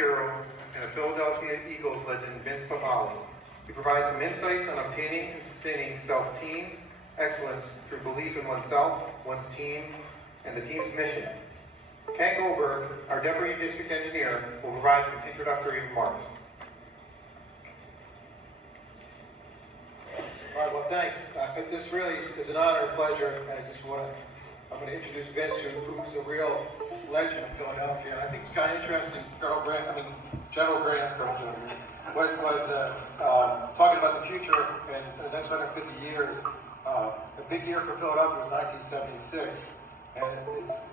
hero and the Philadelphia Eagles legend Vince Papale. He provides some insights on obtaining and sustaining self-team excellence through belief in oneself, one's team, and the team's mission. Ken Goldberg, our Deputy District Engineer, will provide some introductory remarks. All right, well, thanks. This really is an honor and pleasure, and I'm going to introduce Vince, who's a real legend in Philadelphia. And I think it's kind of interesting, General Grant was talking about the future and the next 150 years. A big year for Philadelphia was 1976, and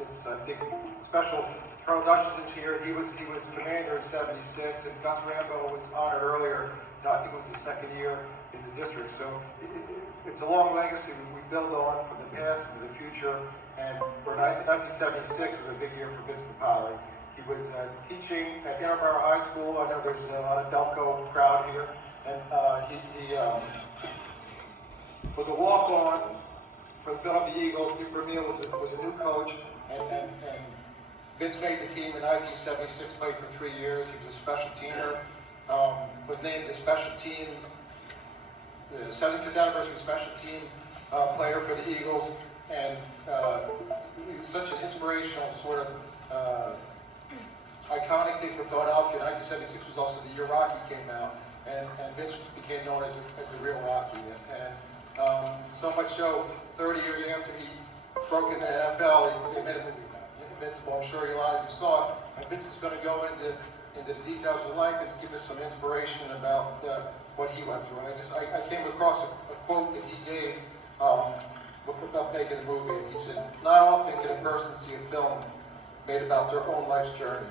it's I think special. Colonel Dutchison's here. He was commander in '76, and Gus Rambo was honored earlier. I think it was his second year in the district. So it's a long legacy we build on from the past to the future. And for 1976 was a big year for Vince Papale. He was teaching at Interborough High School. I know there's a lot of Delco crowd here, and he was a walk-on for the Philadelphia Eagles. Dick Vermeil was a new coach, and Vince made the team in 1976. Played for 3 years. He was a special teamer. Was named a special team, the 75th anniversary special team player for the Eagles, and he was such an inspirational sort of iconic thing for Philadelphia. 1976 was also the year Rocky came out, and Vince became known as the real Rocky. And so much so, 30 years after he broke into the NFL, they made a movie about it, Invincible. I'm sure a lot of you saw it. And Vince is going to go into the details of life and give us some inspiration about what he went through. And I came across a quote that he gave about making a movie. And he said, "Not often can a person see a film made about their own life's journey.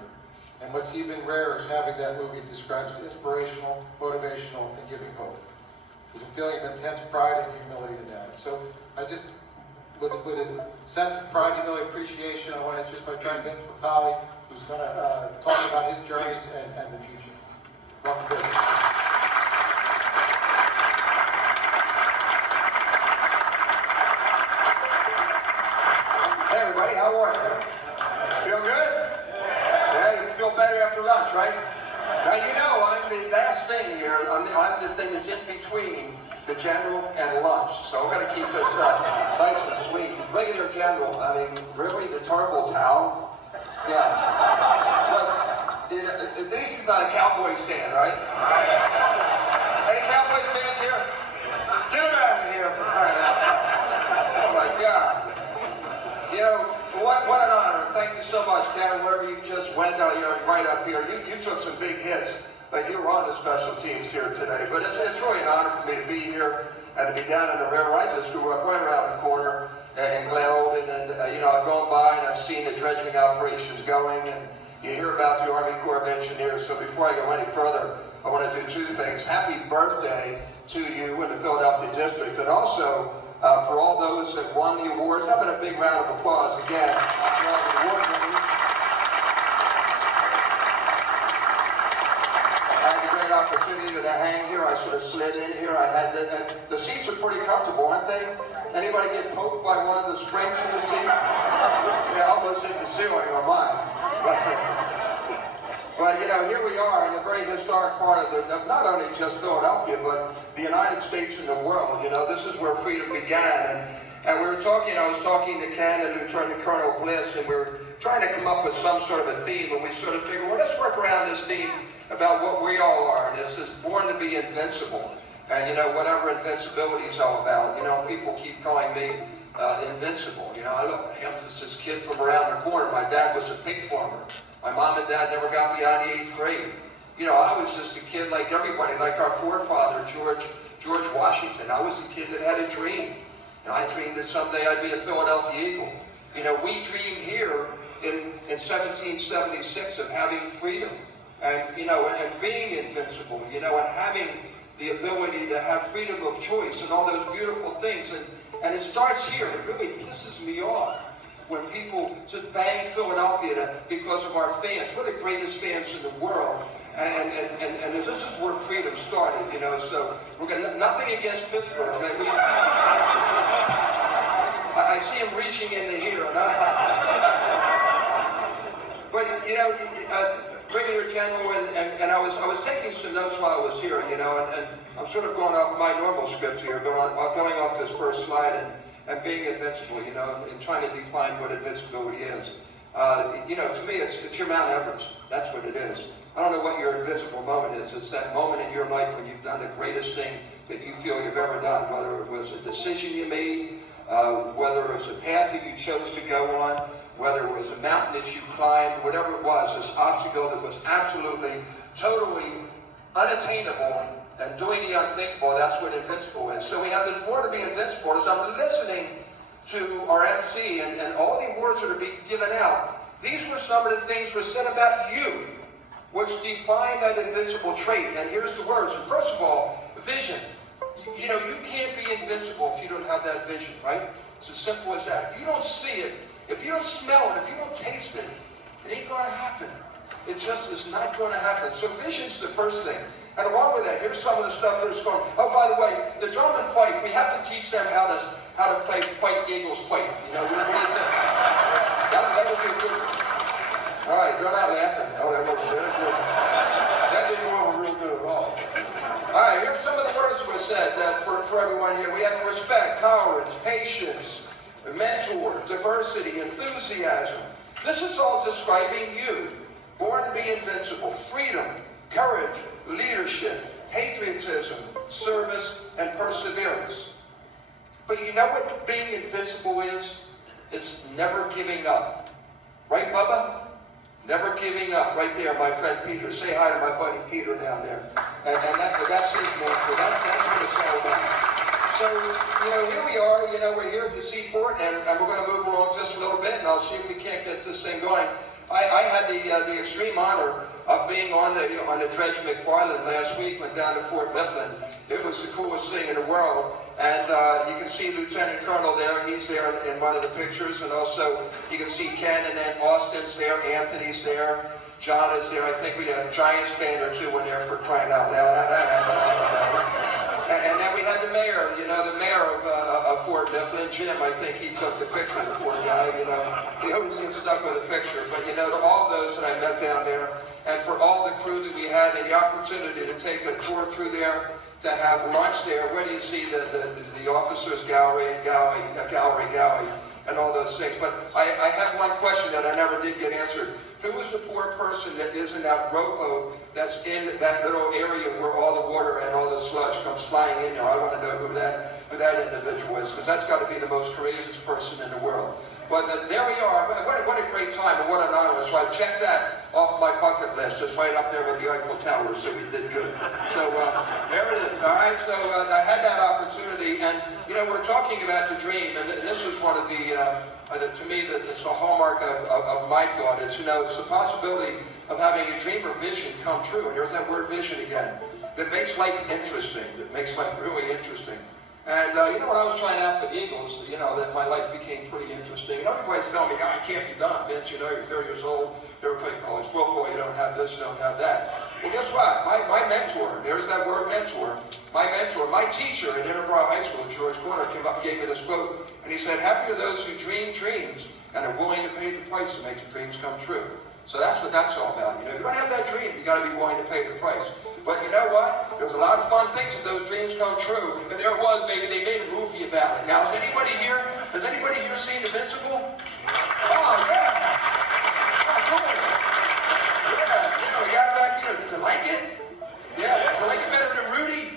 And what's even rarer is having that movie described as inspirational, motivational, and giving hope. There's a feeling of intense pride and humility in that." So I just, with a sense of pride, humility, appreciation, I want to introduce my friend Vince Papale, who's going to talk about his journeys and the future. Welcome, Vince. Hey everybody, how are you? Feel good? Yeah, you feel better after lunch, right? Now you know I'm the last thing here. I'm the thing that's in between the general and lunch. So we're going to keep this nice and sweet. Regular general, I mean, really, the turbo towel? Yeah. But at least it's not a Cowboys fan, right? Any Cowboys fans here? Get them out of here for crying out loud. Oh my God. You know, what an honor. Thank you so much, Ken. Wherever you just went out here, right up here, you took some big hits. Like you were on the special teams here today. But it's really an honor for me to be here and to be down in the river. I just grew up right around the corner in Glen Olden, and I've gone by and I've seen the dredging operations going, and you hear about the Army Corps of Engineers. So before I go any further, I want to do two things. Happy birthday to you in the Philadelphia District, and also for all those that won the awards. Having a big round of applause again for all the award winners. I had a great opportunity to hang here. I sort of slid in here. I had the seats are pretty comfortable, aren't they? Anybody get poked by one of the springs in the seat? Yeah, almost hit the ceiling on mine. But here we are in a very historic part of not only just Philadelphia, but the United States and the world. This is where freedom began. And we were talking, I was talking to Ken and Lieutenant Colonel Bliss, and we were trying to come up with some sort of a theme, and we sort of figured, well, let's work around this theme about what we all are. This is born to be invincible. And whatever invincibility is all about. People keep calling me invincible. I was just this kid from around the corner. My dad was a pig farmer. My mom and dad never got beyond the 8th grade. I was just a kid like everybody, like our forefather, George Washington. I was a kid that had a dream. I dreamed that someday I'd be a Philadelphia Eagle. We dreamed here in 1776 of having freedom and being invincible, and having the ability to have freedom of choice and all those beautiful things. And it starts here. It really pisses me off when people just bang Philadelphia because of our fans. We're the greatest fans in the world. And this is where freedom started, so we're going nothing against Pittsburgh. I see him reaching into here. But, Brigadier General, and I was taking some notes while I was here, you know, and I'm sort of going off my normal script here, going off this first slide and being invincible, you know, and trying to define what invincibility is. You know, to me, it's your Mount Everest. That's what it is. I don't know what your invincible moment is. It's that moment in your life when you've done the greatest thing that you feel you've ever done, whether it was a decision you made, whether it was a path that you chose to go on, whether it was a mountain that you climbed, whatever it was, this obstacle that was absolutely, totally unattainable and doing the unthinkable. That's what invincible is. So we have this word to be invincible. As I'm listening to our MC and all the words that are being given out, these were some of the things were said about you, which define that invincible trait. And here's the words. First of all, vision. You know, you can't be invincible if you don't have that vision, right? It's as simple as that. If you don't see it, if you don't smell it, if you don't taste it, it ain't going to happen. It just is not going to happen. So vision's the first thing. And along with that, here's some of the stuff that's going. Oh, by the way, the drum and fight, we have to teach them how to play fight Eagles fight. You know, what do you think? That would be a good one. All right, they're not laughing. Oh, that wasn't very good. That didn't go over real good at all. All right, here's some of the words that were said for everyone here. We have respect, tolerance, patience, mentor, diversity, enthusiasm. This is all describing you. Born to be invincible. Freedom, courage, leadership, patriotism, service, and perseverance. But you know what being invincible is? It's never giving up. Right, Bubba? Never giving up. Right there, my friend Peter. Say hi to my buddy Peter down there. And that's his mentor. That's what it's all about. So, you know, here we are. You know, we're here at the seaport, and we're going to move along just a little bit, and I'll see if we can't get this thing going. I had the extreme honor of being on the dredge McFarland last week. Went down to Fort Mifflin. It was the coolest thing in the world. And you can see Lieutenant Colonel there. He's there in one of the pictures. And also you can see Ken, and then Austin's there. Anthony's there. John is there. I think we had a Giants fan or two in there for crying out loud. And then we had the mayor, you know, the mayor of Fort Mifflin, Jim. I think he took the picture of the poor guy, you know. He always gets stuck with a picture. But, you know, to all those that I met down there, and for all the crew that we had, and the opportunity to take a tour through there, to have lunch there. Where do you see the officers' gallery, and all those things? But I have one question that I never did get answered. Who is the poor person that is in that rowboat that's in that little area where all the water and all the sludge comes flying in there? I want to know who that individual is, because that's got to be the most courageous person in the world. But there we are. What a great time and what an honor. So I checked that off my bucket list. It's right up there with the Eiffel Tower, so we did good. So there it is. All right. So I had that opportunity, and you know, we're talking about the dream, and this was one of to me, it's the hallmark of my thought. Is, you know, it's the possibility of having a dream or vision come true. And there's that word vision again. That makes life interesting. That makes life really interesting. And, you know, when I was trying out for the Eagles, you know, that my life became pretty interesting. And everybody's telling me, I can't be done, Vince. You know, you're 30 years old, you're playing college football, you don't have this, you don't have that. Well, guess what? My mentor, there's that word mentor, my teacher in Interboro High School, George Corner, came up and gave me this quote. And he said, happy are those who dream dreams and are willing to pay the price to make the dreams come true. So that's what that's all about. You know, if you don't have that dream, you got to be willing to pay the price. But you know what? There's a lot of fun things if those dreams come true. And there was, maybe they made a movie about it. Now, has anybody here seen Invincible? Oh, yeah. Oh, cool. Yeah, we got it back here. Does it like it? Yeah, do you like it better than Rudy?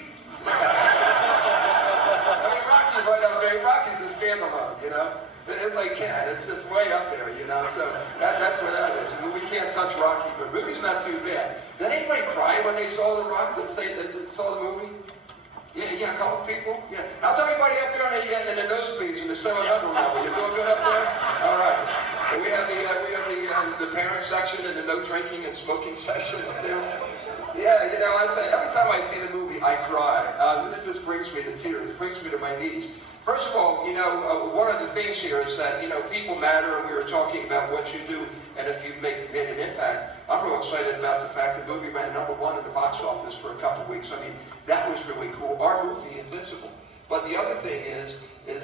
I mean, Rocky's right up there. Rocky's a standalone, you know? It's like Cat. It's just way up there, you know? So that's what that is. I mean, we can't touch Rocky, but Rudy's not too bad. Did anybody cry when they saw the Rock, that saw the movie? Yeah, a couple people? Yeah. How's everybody up there in the nosebleeds in the 700 level? You doing good up there? All right. And we have the parent section and the no drinking and smoking section up there. Yeah, you know, I say every time I see the movie, I cry. It just brings me to tears. It brings me to my knees. First of all, you know, one of the things here is that, you know, people matter, and we were talking about what you do and if you've made an impact. I'm real excited about the fact the movie ran #1 in the box office for a couple of weeks. I mean, that was really cool. Our movie, Invincible. But the other thing is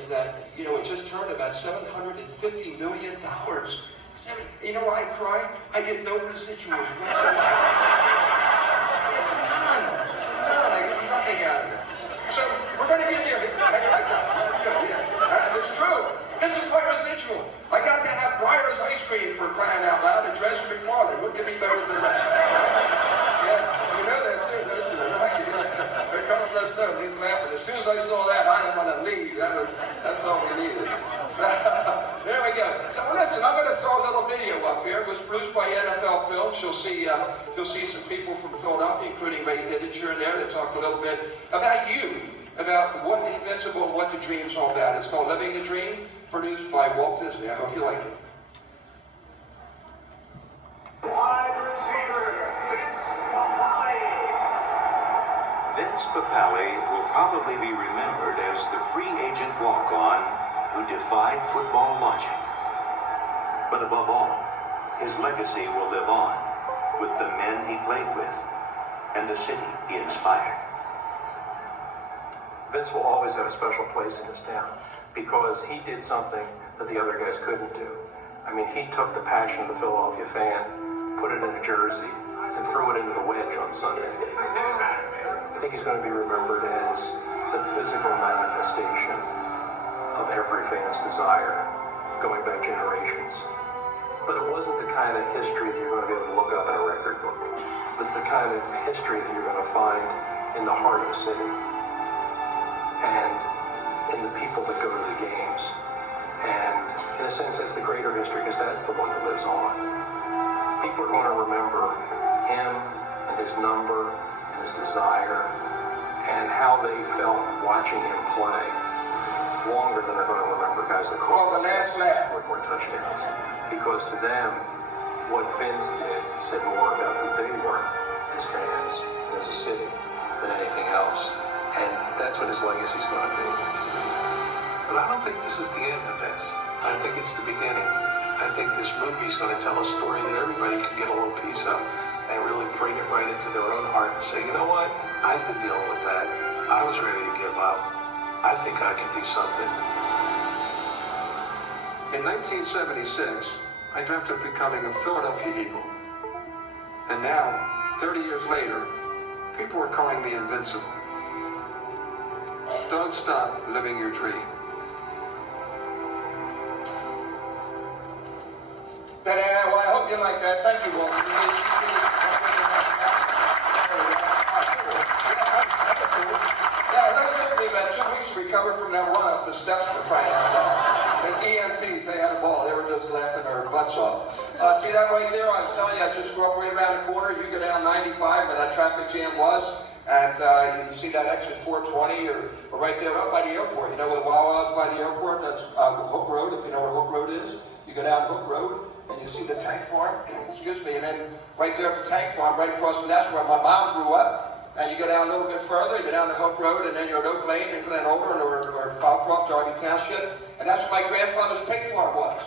that, you know, it just turned about $750 million You know why I cried? I get no residuals whatsoever. None. I get nothing out of it. So we're going to give you. How you like that? Good, yeah. It's true. This is my residual. I got to have Breyer's ice cream for crying out loud at Dresden McFarland. What could be better than that? Yeah, you know that too, don't you? They're coming to us those. He's laughing. As soon as I saw that, I didn't want to leave. That's all we needed. So, there we go. So listen, I'm going to throw a little video up here. It was produced by NFL Films. You'll see some people from Philadelphia, including Ray Didinger in there, to talk a little bit about you, about what Invincible and what the dream's all about. It's called Living the Dream, produced by Walt Disney. I hope you like it. Wide receiver, Vince Papale. Vince Papale will probably be remembered as the free agent walk-on who defied football logic. But above all, his legacy will live on with the men he played with and the city he inspired. Vince will always have a special place in this town because he did something that the other guys couldn't do. I mean, he took the passion of the Philadelphia fan, put it in a jersey, and threw it into the wedge on Sunday. I think he's going to be remembered as the physical manifestation of every fan's desire, going back generations. But it wasn't the kind of history that you're going to be able to look up in a record book. It's the kind of history that you're going to find in the heart of a city and in the people that go to the games. And in a sense, that's the greater history because that's the one that lives on. People are going to remember him and his number and his desire and how they felt watching him play longer than they're going to remember guys that Well, the last lap. scored more touchdowns. Because to them, what Vince did said more about who they were as fans and as a city than anything else. And that's what his legacy is going to be. But I don't think this is the end of Vince. I think it's the beginning. I think this movie is going to tell a story that everybody can get a little piece of and really bring it right into their own heart and say, you know what? I've been dealing with that. I was ready to give up. I think I can do something. In 1976, I dreamt of becoming a Philadelphia Eagle. And now, 30 years later, people are calling me invincible. Don't stop living your dream. Well, I hope you like that. Thank you, Walt. Yeah, that took me about 2 weeks to recover from that run up the steps for crying out loud. The EMTs, they had a ball. They were just laughing their butts off. See that right there? I was telling you, I just grew up right around the corner. You go down 95 where that traffic jam was, and you see that exit 420 or right there up by the airport. You know, up by the airport, that's Hook Road, if you know what Hook Road is. You go down Hook Road, and you see the tank farm, excuse me, and then right there at the tank farm, right across from that's where my mom grew up. And you go down a little bit further, you go down the Hook Road, and then you're at Oak Lane and Glen Older or Falcroft, Darby Township, and that's where my grandfather's pig farm was.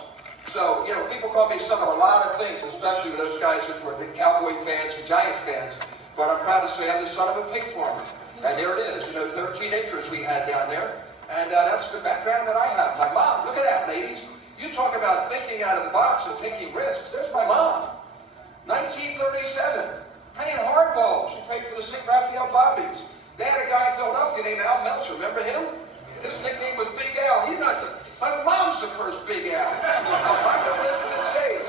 So, you know, people call me son of a lot of things, especially those guys that were big Cowboy fans and Giant fans. But I'm proud to say I'm the son of a pig farmer. And there it is, you know, 13 acres we had down there. And that's the background that I have. My mom, look at that, ladies. You talk about thinking out of the box and taking risks. There's my mom. 1937. Playing hardball. She played for the St. Raphael Bobbies. They had a guy in Philadelphia named Al Meltzer. Remember him? His nickname was Big Al. He's not the... My mom's the first Big Al.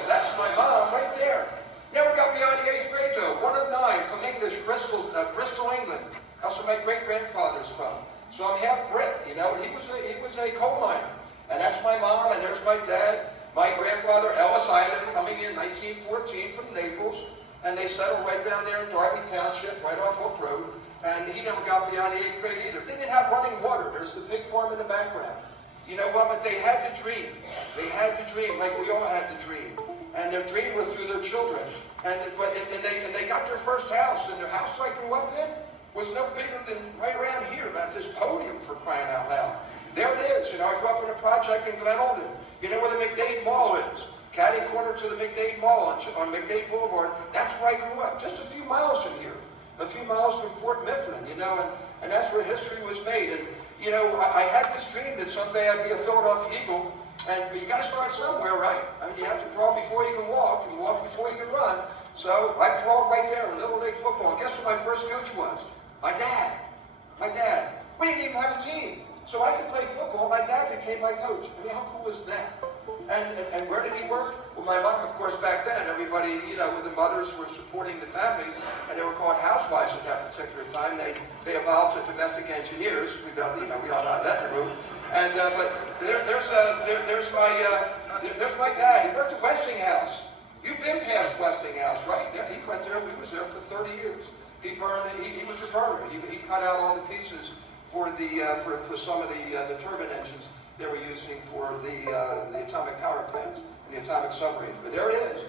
That's my mom right there. Never got beyond the 8th grade though. 1 of 9 from English, Bristol, England. That's where my great-grandfather's from. So I'm half Brit, you know. He was a coal miner. And that's my mom, and there's my dad. My grandfather, Ellis Island, coming in 1914 from Naples. And they settled right down there in Darby Township, right off Hook Road. And he never got beyond the 8th grade either. They didn't have running water. There's the big farm in the background. You know what? But they had to dream. They had to dream like we all had to dream. And their dream was through their children. And they got their first house. And the house I grew up in was no bigger than right around here, about this podium, for crying out loud. There it is. You know, I grew up in a project in Glen Olden. You know where the McDade Mall is? Caddy corner to the McDade Mall on McDade Boulevard. That's where I grew up, just a few miles from here, a few miles from Fort Mifflin, you know, and that's where history was made. And, you know, I had this dream that someday I'd be a Philadelphia Eagle, But you got to start somewhere, right? I mean, you have to crawl before you can walk, and walk before you can run. So I crawled right there in Little League football. And guess who my first coach was? My dad. My dad. We didn't even have a team. So I could play football. My dad became my coach. I mean, how cool is that? And where did he work? Well, my mom, of course, back then, everybody, you know, the mothers were supporting the families, and they were called housewives at that particular time. They evolved to domestic engineers. We all know that in the room. And but there's my dad. He worked at Westinghouse. You've been past Westinghouse, right? Yeah, he went there. He was there for 30 years. He burned. He was a burner. He cut out all the pieces for some of the turbine engines they were using for the atomic power plants and the atomic submarines. But there it is.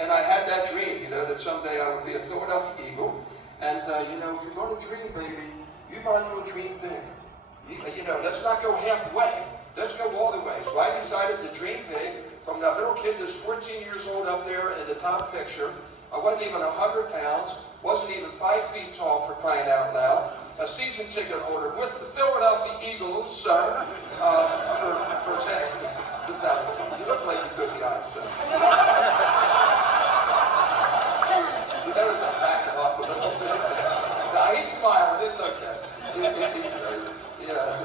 And I had that dream, you know, that someday I would be a Philadelphia Eagle. And you know, if you're going to dream, baby, you might as well dream big. You know, let's not go halfway. Let's go all the way. So I decided to dream big. From that little kid that's 14 years old up there in the top picture, I wasn't even 100 pounds, wasn't even 5 feet tall for crying out loud. A season ticket holder with the Philadelphia Eagles, sir, for 10. You look like a good guy, sir. You notice I'm backing off a little bit. Now he's smiling, it's okay. Yeah.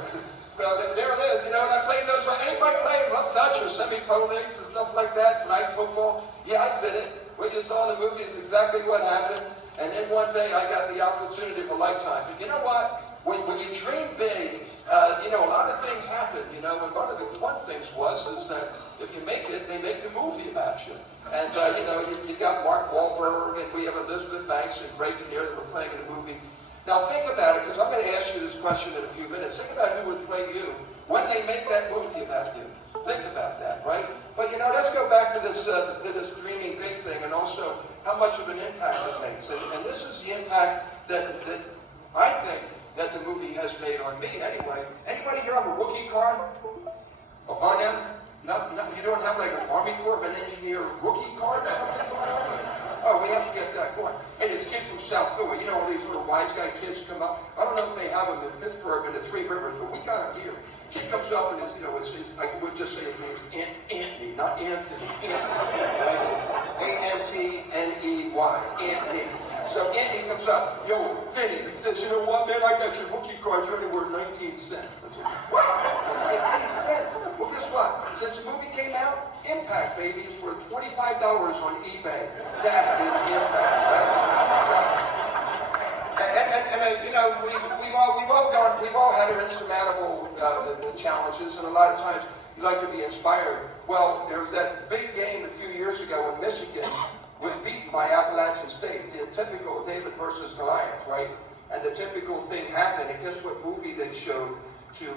So there it is, you know, and I played those. Anybody playing rough touch or semi-pro leagues and stuff like that, flag football? Yeah, I did it. What you saw in the movie is exactly what happened. And then one day I got the opportunity of a lifetime. But you know what? When you dream big, you know, a lot of things happen, you know. And one of the fun things is that if you make it, they make the movie about you. And, you know, you got Mark Wahlberg, and we have Elizabeth Banks and Ray Kinnear that were playing in the movie. Now think about it, because I'm going to ask you this question in a few minutes. Think about who would play you when they make that movie about you. Think about that, right? But you know, let's go back to this dreaming big thing, and also how much of an impact it makes. And this is the impact that I think that the movie has made on me. Anyway, anybody here have a rookie card? On them? No, you don't have like an Army Corps of an Engineer rookie card? Oh, we have to get that going. Hey, this kid from South Philly, you know, all these little wise guy kids come up. I don't know if they have them in Pittsburgh and the Three Rivers, but we got them here. Kid comes up and it's, you know, I would just say his name is Anthony, not Anthony. Anthony. Anthony. So Anthony comes up, yo, Vinny, he says, you know what, man, I got your rookie card, you're only worth 19 cents. I said, what? 19 cents? Well, guess what? Since the movie came out, Impact, baby, is worth $25 on eBay. That is Impact, right? So, and you know, we've all had our insurmountable challenges, and a lot of times you like to be inspired. Well, there was that big game a few years ago in Michigan, was beaten by Appalachian State, the typical David versus Goliath, right? And the typical thing happened, and guess what movie they showed to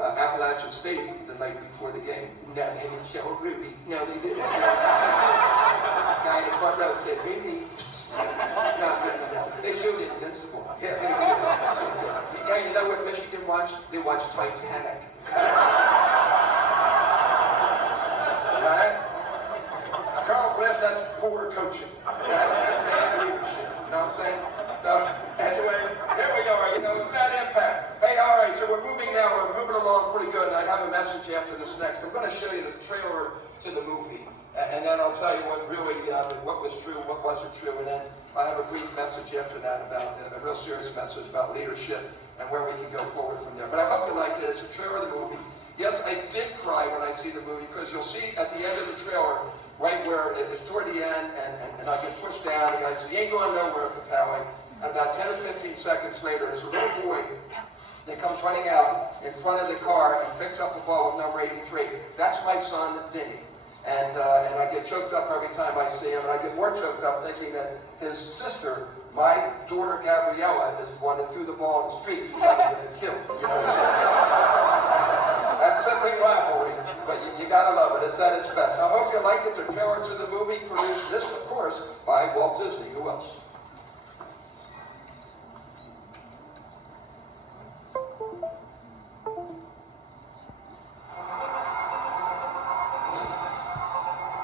Appalachian State the night before the game? No, they didn't show Ruby. No, they didn't. Guy in the front row said, Ruby. No. They showed Invincible. Yeah, they did. Yeah, you know what Michigan watched? They watched Titanic. Right? Carl Bliss, that's poor coaching. That's bad leadership. You know what I'm saying? So, anyway, here we are. You know, it's that impact. Hey, all right, so we're moving now. We're moving along pretty good, and I have a message after this next. I'm going to show you the trailer to the movie, and then I'll tell you what really, what was true, what wasn't true, and then I have a brief message after that about, a real serious message about leadership and where we can go forward from there. But I hope you like it. It's a trailer of the movie. Yes, I did cry when I see the movie, because you'll see at the end of the trailer, right where it's toward the end, and I get pushed down, the guy says, you ain't going nowhere, Papale. And about 10 or 15 seconds later, there's a little boy that comes running out in front of the car and picks up a ball with number 83. That's my son, Vinny. And I get choked up every time I see him, and I get more choked up thinking that his sister, my daughter Gabriella, is the one that threw the ball in the street to try to get it killed. You know, that's simply laughable, but you gotta love it. It's at its best. I hope you liked it. The trailer to the movie, produced this, of course, by Walt Disney. Who else?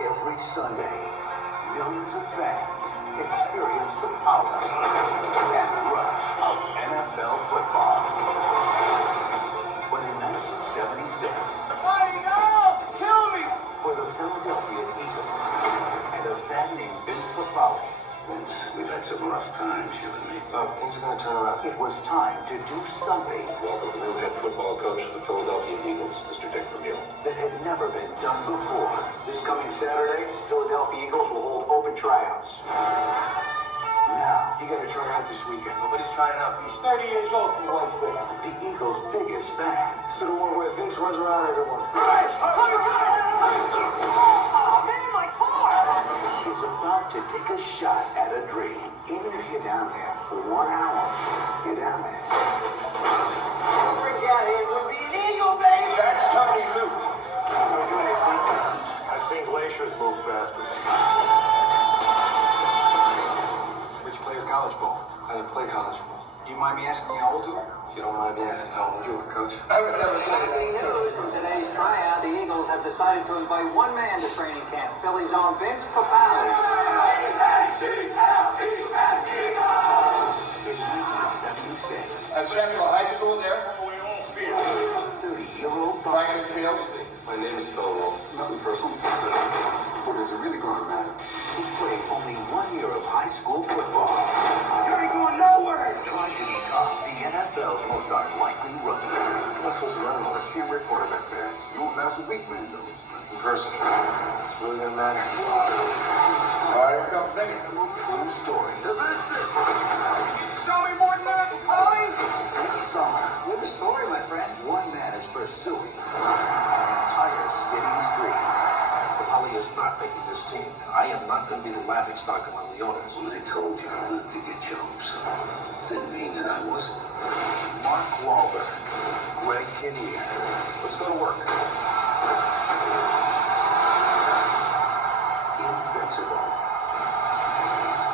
Every Sunday, millions of fans experience the power and rush of NFL football. But in 1976, Fighting out! Kill given me. Oh, things are going to turn around. It was time to do something Welcome the new head football coach of the Philadelphia Eagles, Mr. Dick Vermeil. that had never been done before. This coming Saturday, Philadelphia Eagles will hold open tryouts. Now, You gotta try out this weekend. Nobody's trying out. He's 30 years old, for one thing. the Eagles' biggest fan So the one where Vince runs around everyone. is about to take a shot at a dream. Even if you're down there for 1 hour, you're down there. Bring out here, we'll be an Eagle, baby! That's Tony Luke. I've seen glaciers move faster. But you play college ball. I didn't play college ball. Do you mind me asking how old you are? If you don't mind me asking how old you are, Coach. I would never say Breaking that. news from today's tryout, the Eagles have decided to invite one man to training camp, Philly's own Vince Papale. In 1976, At Central High School there, 30-year-old Franklin Field. My name is Phil. Nothing personal. What is it really going to matter? he played only 1 year of high school football. You ain't going nowhere! Tried to become the NFL's most unlikely rookie. I'm supposed to run unless you reported that bad. You won't last a week, man, though. In person. It's really gonna matter. All right, here comes Vinny. True story. Show me more than that, Polly! This summer, Good story, my friend. one man is pursuing an entire city's dream. Papale is not making this team. I am not going to be the laughing stock among the owners. When I told you I lived to get jobs, didn't mean that I wasn't. Mark Wahlberg, Greg Kinnear. Let's go to work. Invincible.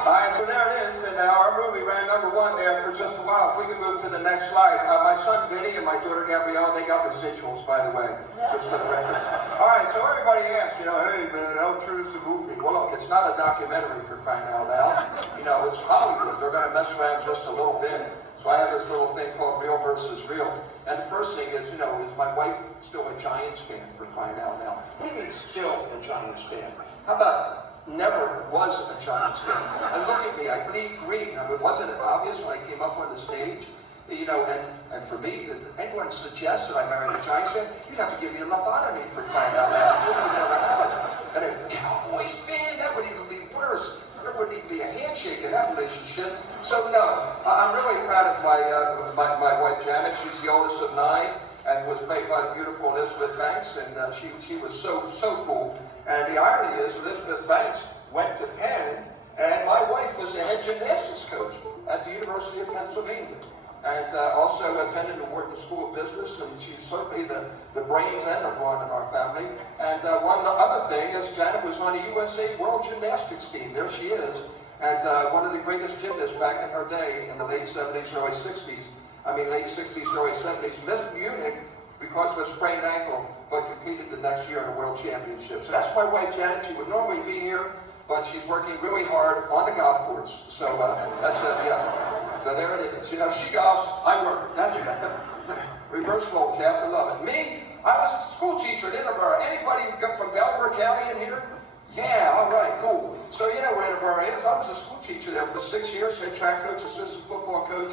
All right, so there it is. And our movie ran #1 there for just a while. If we can move to the next slide. My son Vinny and my daughter Gabrielle, they got residuals, by the way, just for the record. All right, so everybody asks, hey man, how true is the movie? Well, look, it's not a documentary for crying out loud. It's Hollywood. They're going to mess around just a little bit. So I have this little thing called Real versus Real. And the first thing is, is my wife still a Giants fan for crying out loud? What do you mean still a Giants fan? How about never was a Giants fan? And look at me, I bleed green. Wasn't it obvious when I came up on the stage? And for me, anyone suggests that I marry a Giants fan, you'd have to give me a lobotomy for crying out loud. It would never happen. And a Cowboys fan, that would even be worse. There wouldn't even be a handshake in that relationship. So no, I'm really proud of my wife Janet. She's the oldest of 9 and was played by the beautiful Elizabeth Banks, and she was so cool. And the irony is, Elizabeth Banks went to Penn, and my wife was the head gymnastics coach at the University of Pennsylvania, and also attended the Wharton School of Business, and she's certainly the brains and the brawn in our family. And one other thing is Janet was on the USA World Gymnastics team. There she is, and one of the greatest gymnasts back in her day in the late 70s, early 60s. Late 60s, early 70s. Missed Munich because of a sprained ankle, but competed the next year in the World Championships. So that's my wife Janet. She would normally be here, but she's working really hard on the golf course. So that's it, yeah. So there it is. She golfs, I work. That's it. Reverse role, you have to love it. Me, I was a school teacher at Edinburgh. Anybody from Delaware County in here? Yeah, all right, cool. So you know where Edinburgh is. I was a school teacher there for 6 years, head track coach, assistant football coach.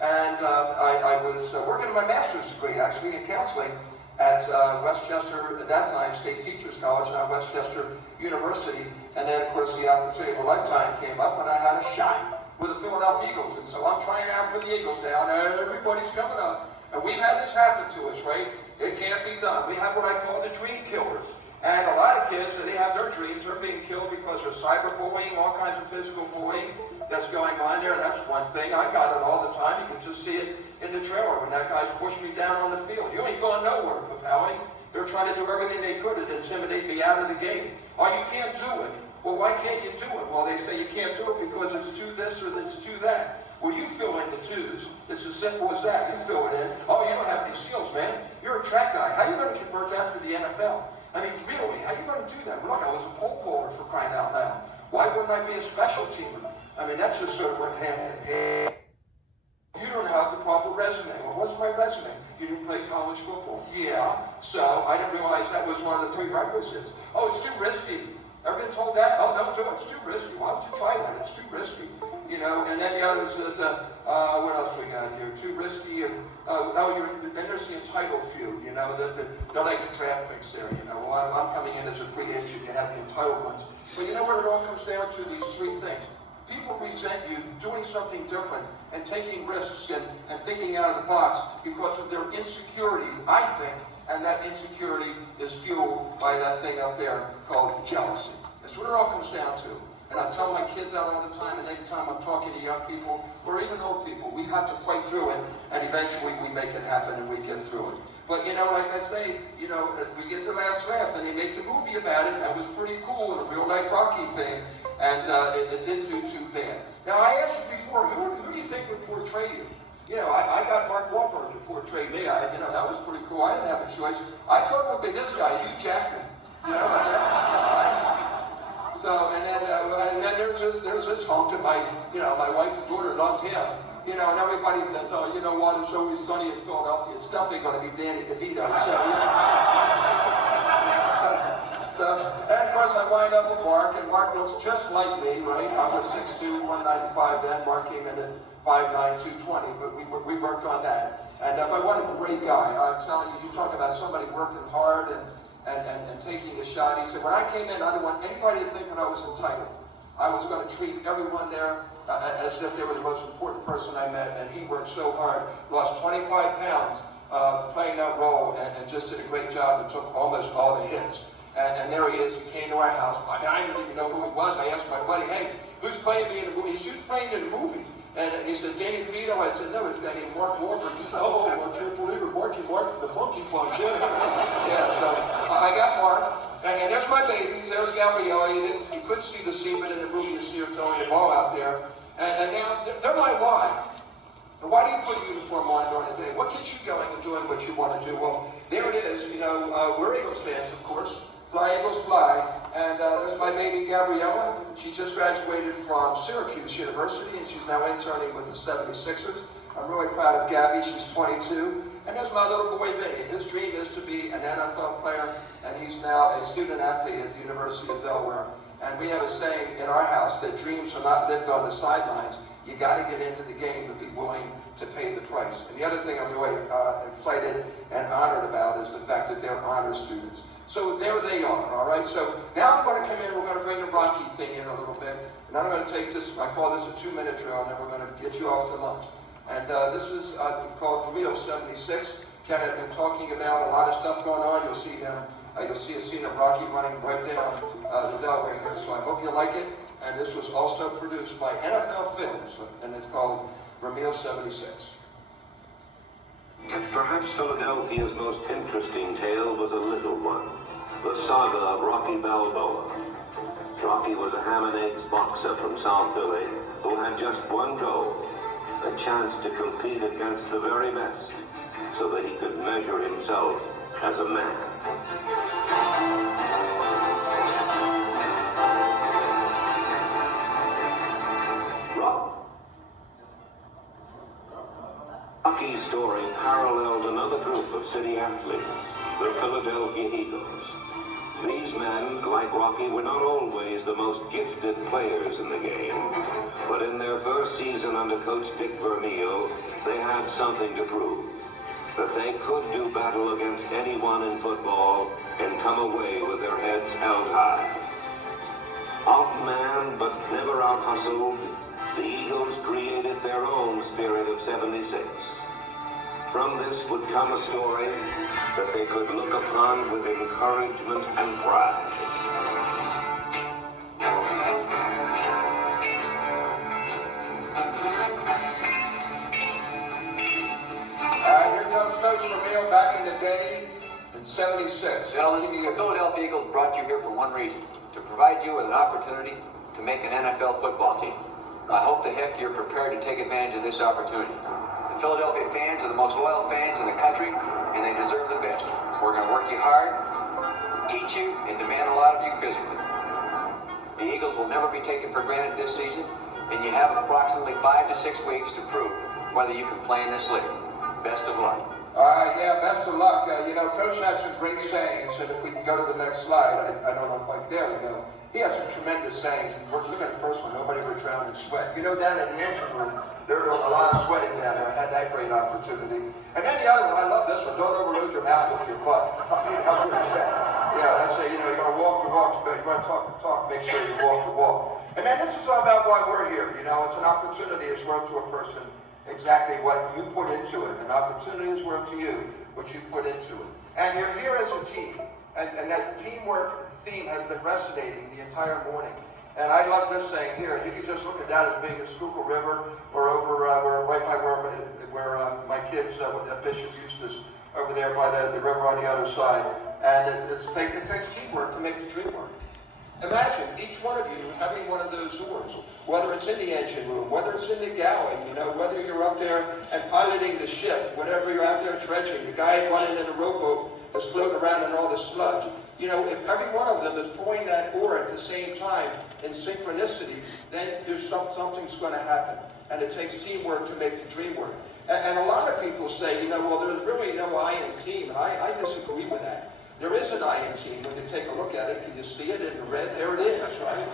And I was working on my master's degree, actually, in counseling at Westchester, at that time, State Teachers College, now Westchester University. And then, of course, the opportunity of a lifetime came up, and I had a shot with the Philadelphia Eagles. And so I'm trying out for the Eagles now, and everybody's coming up. And we've had this happen to us, right? It can't be done. We have what I call the dream killers. And a lot of kids, they have their dreams, they're being killed because of cyberbullying, all kinds of physical bullying that's going on there. That's one thing. I got it all the time. You can just see it in the trailer when that guy's pushed me down on the field. You ain't going nowhere, Papale. They're trying to do everything they could to intimidate me out of the game. Oh, you can't do it. Well, why can't you do it? Well, they say you can't do it because it's too this or it's too that. Well, you fill in the twos. It's as simple as that. You fill it in. Oh, you don't have any skills, man. You're a track guy. How are you going to convert that to the NFL? Really, how are you going to do that? Look, I was a pole vaulter for crying out loud. Why wouldn't I be a special teamer? That just sort of went hand in hand. You don't have the proper resume. Well, what's my resume? You didn't play college football. Yeah. So I didn't realize that was one of the prerequisites. Oh, it's too risky. Ever been told that? Oh, don't do it. It's too risky. Why would you try that? It's too risky. you know, and then the others that, what else we got here? Too risky, and then there's the entitled few, you know, that they're like the draft picks there, you know. Well, I'm coming in as a free agent, you have the entitled ones. But you know what it all comes down to, these three things. People resent you doing something different and taking risks and thinking out of the box because of their insecurity, I think, and that insecurity is fueled by that thing up there called jealousy. That's what it all comes down to. And I tell my kids out all the time, and every time I'm talking to young people, or even old people, we have to fight through it, and eventually we make it happen and we get through it. But, you know, like I say, you know, we get the last laugh, and they make the movie about it. That was pretty cool, a real-life Rocky thing, and it didn't do too bad. Now, I asked you before, who do you think would portray you? You know, I got Mark Wahlberg to portray me. You know, that was pretty cool. I didn't have a choice. I thought it would be this guy, Hugh Jackman. You know, so, and then there's this hunk, and my wife and daughter loved him. You know, and everybody says, oh, you know what, it's always sunny in Philadelphia. It's definitely going to be Danny DeVito. So, and of course I wind up with Mark, and Mark looks just like me, right? I was 6'2", 195 then. Mark came in at 5'9", 220, but we worked on that. And but what a great guy. I'm telling you, you talk about somebody working hard and taking a shot. He said, when I came in, I didn't want anybody to think that I was entitled. I was going to treat everyone there as if they were the most important person I met, and he worked so hard, lost 25 pounds playing that role, and just did a great job and took almost all the hits. And there he is. He came to our house. I didn't even know who he was. I asked my buddy, hey, who's playing me in the movie? He said, who's playing in the movie? And he said, Danny DeVito. I said, no, it's a guy named Mark Wahlberg. He said, oh, I can't believe it. Mark from the Funky Bunch. Yeah, so I got Mark. And there's my babies. There's Gabrielle. You couldn't see the semen in the movie. You see her throwing the ball out there. And now, they're my why. Why do you put a uniform on during the day? What gets you going and doing what you want to do? Well, there it is. You know, we're Eagles fans, of course. Fly, Eagles, fly. And there's my baby, Gabriella. She just graduated from Syracuse University, and she's now interning with the 76ers. I'm really proud of Gabby. She's 22. And there's my little boy, Vinny. His dream is to be an NFL player, and he's now a student athlete at the University of Delaware. And we have a saying in our house that dreams are not lived on the sidelines. You got to get into the game to be willing to pay the price. And the other thing I'm really excited and honored about is the fact that they're honor students. So there they are, all right? So now I'm going to come in, we're going to bring the Rocky thing in a little bit. And I'm going to take this, I call this a 2-minute drill, and then we're going to get you off to lunch. And this is called Real 76. Ken had been talking about a lot of stuff going on. You'll see him, you'll see a scene of Rocky running right down the Delaware here. So I hope you like it. And this was also produced by NFL Films, and it's called Vermeil 76. Perhaps Philadelphia's most interesting tale was a little one, the saga of Rocky Balboa. Rocky was a ham and eggs boxer from South Philly who had just one goal, a chance to compete against the very best, so that he could measure himself as a man. Rocky's story paralleled another group of city athletes, the Philadelphia Eagles. These men, like Rocky, were not always the most gifted players in the game, but in their first season under coach Dick Vermeil, they had something to prove, that they could do battle against anyone in football and come away with their heads held high. Outmanned but never out-hustled, the Eagles created their own spirit of 76. From this would come a story that they could look upon with encouragement and pride. Here comes Coach Vermeil back in the day in 76. Gentlemen, the Philadelphia Eagles brought you here for one reason, to provide you with an opportunity to make an NFL football team. I hope to heck you're prepared to take advantage of this opportunity. The Philadelphia fans are the most loyal fans in the country, and they deserve the best. We're going to work you hard, teach you, and demand a lot of you physically. The Eagles will never be taken for granted this season, and you have approximately 5 to 6 weeks to prove whether you can play in this league. Best of luck. All right, yeah, best of luck. You know, Coach had some great sayings, and if we can go to the next slide, I don't know if there we go. He has some tremendous sayings. Look at the first one, nobody would drown in sweat. You know, down in the engine room, there was a lot of sweating down there. I had that great opportunity. And then the other one, I love this one, don't overload your mouth with your butt. I mean, how good is that? Yeah, that's it, you know, you're going to walk the walk, but you're going to talk the talk, make sure you walk the walk. And then this is all about why we're here, you know, it's an opportunity is worth to a person exactly what you put into it. An opportunity is worth to you what you put into it. And you're here as a team, and that teamwork theme has been resonating the entire morning. And I love this saying here. You can just look at that as being the Schuylkill River, or over right by where my kids, Bishop Eustace, over there by the river on the other side. And it takes teamwork to make the dream work. Imagine each one of you having one of those oars, whether it's in the engine room, whether it's in the galley, you know, whether you're up there and piloting the ship, whatever you're out there dredging, the guy running in a rowboat that's floating around in all the sludge. You know, if every one of them is pulling that oar at the same time in synchronicity, then something's going to happen. And it takes teamwork to make the dream work. And a lot of people say, you know, well, there's really no I in team. I disagree with that. There is an I in team. When you take a look at it, can you see it in red? There it is, right?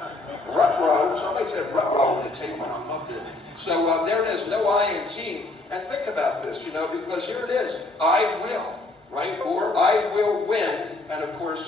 Rut row. Somebody said rut row when the tape went on. Loved it. So there it is, no I in team. And think about this, you know, because here it is. I will, right? Or I will win. And of course,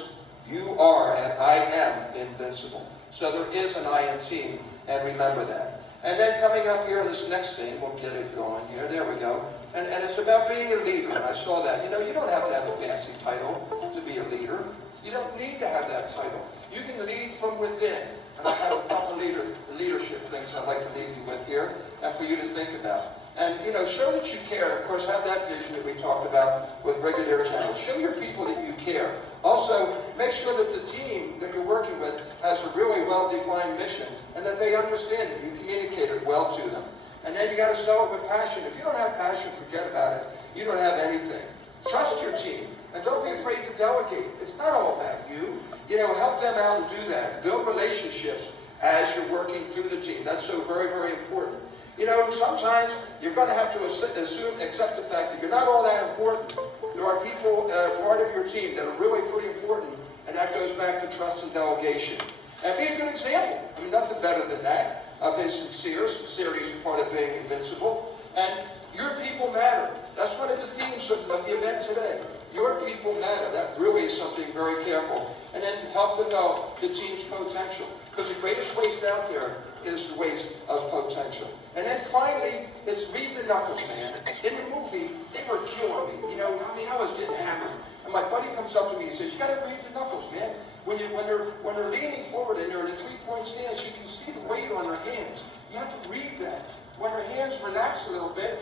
you are and I am invincible. So there is an I in team. And remember that. And then coming up here, this next thing, we'll get it going here. There we go. And it's about being a leader. And I saw that. You know, you don't have to have a fancy title to be a leader. You don't need to have that title. You can lead from within. And I have a couple leadership things I'd like to leave you with here and for you to think about. And, you know, show that you care. Of course, have that vision that we talked about with Brigadier General. Show your people that you care. Also, make sure that the team that you're working with has a really well-defined mission and that they understand it. You communicate it well to them. And then you got to sell it with passion. If you don't have passion, forget about it. You don't have anything. Trust your team. And don't be afraid to delegate. It's not all about you. You know, help them out and do that. Build relationships as you're working through the team. That's so very, very important. You know, sometimes you're going to have to accept the fact that you're not all that important. There are people, part of your team, that are really pretty important, and that goes back to trust and delegation. And be a good example. I mean, nothing better than that. Be sincere. Sincerity is part of being invincible. And your people matter. That's one of the themes of the event today. Your people matter. That really is something very careful. And then help develop the team's potential. Because the greatest waste out there is the waste of potential. And then finally, it's read the knuckles, man. In the movie, they were killing me. You know, I mean, I was getting hammered. And my buddy comes up to me and says, you got to read the knuckles, man. When they're leaning forward and they're in a three-point stance, you can see the weight on their hands. You have to read that. When their hands relax a little bit,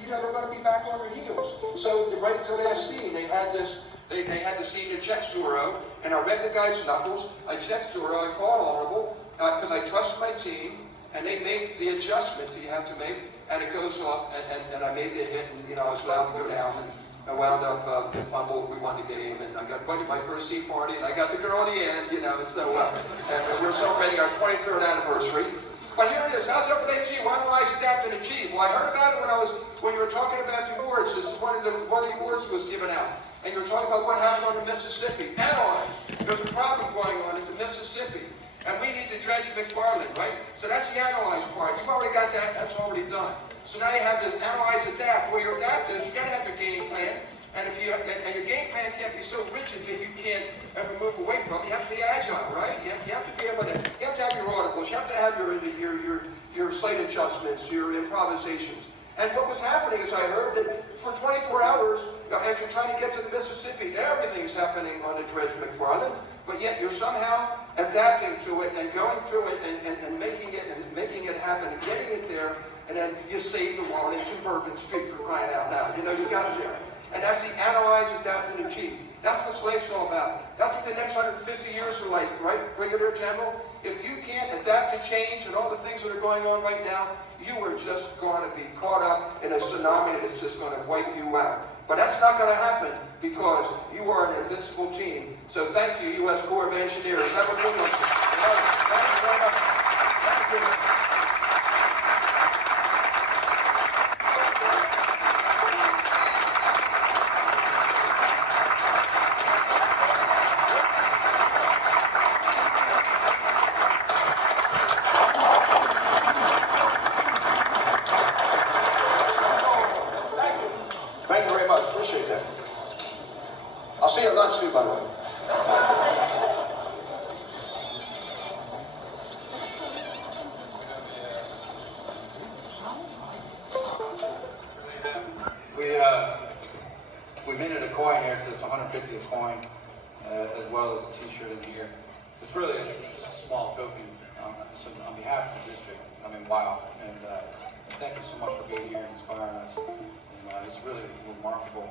you know, they're going to be back on their heels. So right until that scene, they had the scene to check Zorro, and I read the guy's knuckles. I checked Zorro, I called audible, because I trust my team, and they make the adjustment that you have to make, and it goes off, and I made the hit, and, you know, I was allowed to go down, and I wound up fumbled. We won the game, and I got invited to my first tea party, and I got the girl in the end, you know. So and we're celebrating our 23rd anniversary. But here it is. How's everybody achieve? Why don't I adapt and achieve? Well, I heard about it when you were talking about the awards. This is one of the awards was given out, and you were talking about what happened on the Mississippi. Analyze. There's a problem going on in the Mississippi, and we need to dredge McFarland, right? So that's the analyze part. You've already got that. That's already done. So now you have to analyze, adapt. Well, your adapt is you got to have your game plan, and your game plan can't be so rigid that you can't ever move away from it. You have to be agile, right? You have to be able to. You have to have your articles. You have to have your site adjustments, your improvisations. And what was happening is I heard that for 24 hours, as you're trying to get to the Mississippi, everything's happening on the dredge McFarland, but yet you're somehow adapting to it and going through it and making it happen and getting it there. And then you save the world in Bourbon Street for crying out loud. You know, you got there. And that's the analyze, adapt, and achieve. That's what life's all about. That's what the next 150 years are like, right, Brigadier General? If you can't adapt to change and all the things that are going on right now, you are just going to be caught up in a tsunami that's just going to wipe you out. But that's not going to happen because you are an invincible team. So thank you, U.S. Corps of Engineers. Have a good one. Thank you very much. Thank you. we minted a coin here. It says 150th coin, as well as a T-shirt in here. It's really just a small token on behalf of the district. I mean, wow. And thank you so much for being here and inspiring us. And it's really a remarkable,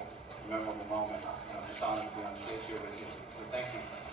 memorable moment. I'm just honored to be on stage here with you. So thank you.